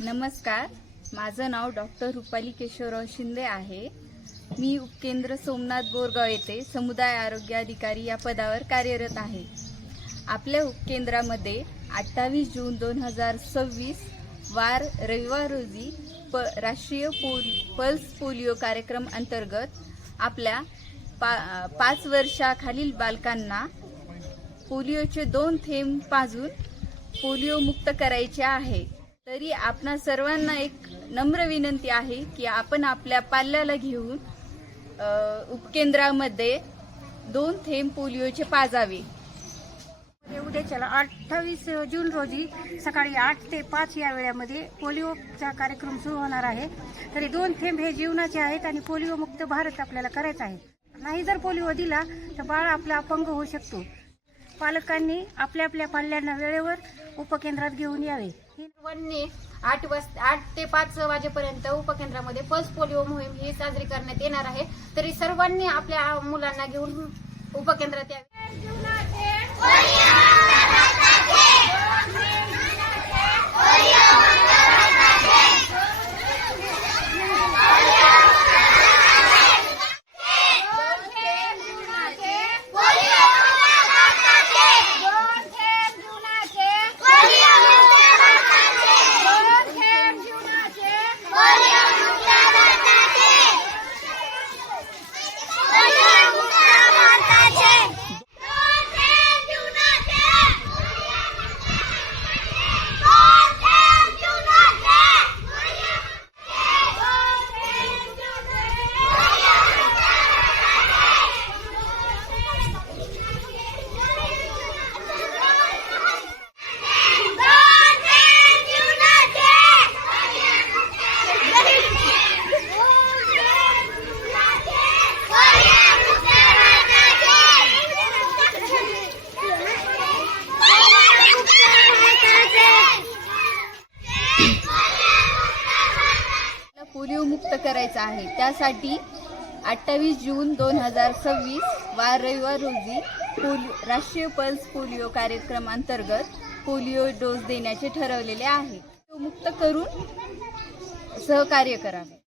नमस्कार, माझं नाव डॉक्टर रुपाली केशवराव शिंदे आहे। मी उपकेंद्र सोमनाथ बोरगाव येथे समुदाय आरोग्य अधिकारी या पदावर कार्यरत आहे। आपल्या उपकेंद्रामध्ये 28 जून 2026 वार रविवार रोजी राष्ट्रीय पल्स पोलिओ कार्यक्रम अंतर्गत आपल्या 5 वर्षाखालील बालकांना पोलिओचे 2 थेंब पाजून पोलिओ मुक्त करायचे आहे। तरी आपणा सर्वांना एक नम्र विनंती आहे की आपण आपल्या पाल्याला घेऊन उपकेंद्रामध्ये 2 थेंब पोलिओचे पाजावे। उद्याच्याला 28 जून रोजी सकाळी 8 ते 5 या वेळामध्ये पोलिओचा कार्यक्रम सुरू होणार आहे। तरी 2 थेंब हे जीवनाचे आहेत आणि पोलिओ मुक्त भारत आपल्याला करायचा आहे। नाही जर पोलिओ दिला तर बाळ आपला अपंग होऊ शकतो। पालकांनी आपल्या पाल्यांना वेळेवर उपकेंद्रात घेऊन यावे। सर्वांनी 8 ते 5 वाजेपर्यंत उपकेंद्रामध्ये पल्स पोलिओ मोहीम ही साजरी करण्यात येणार आहे। तरी सर्वांनी आपल्या मुलांना घेऊन उपकेंद्रात यावे। पोलिओ मुक्त करायचा आहे। त्यासाठी 28 जून 2026 वार रविवार रोजी राष्ट्रीय पल्स पोलिओ कार्यक्रम अंतर्गत पोलिओ डोस देण्याचे ठरवलेले आहे। मुक्त करून सहकार्य करावे।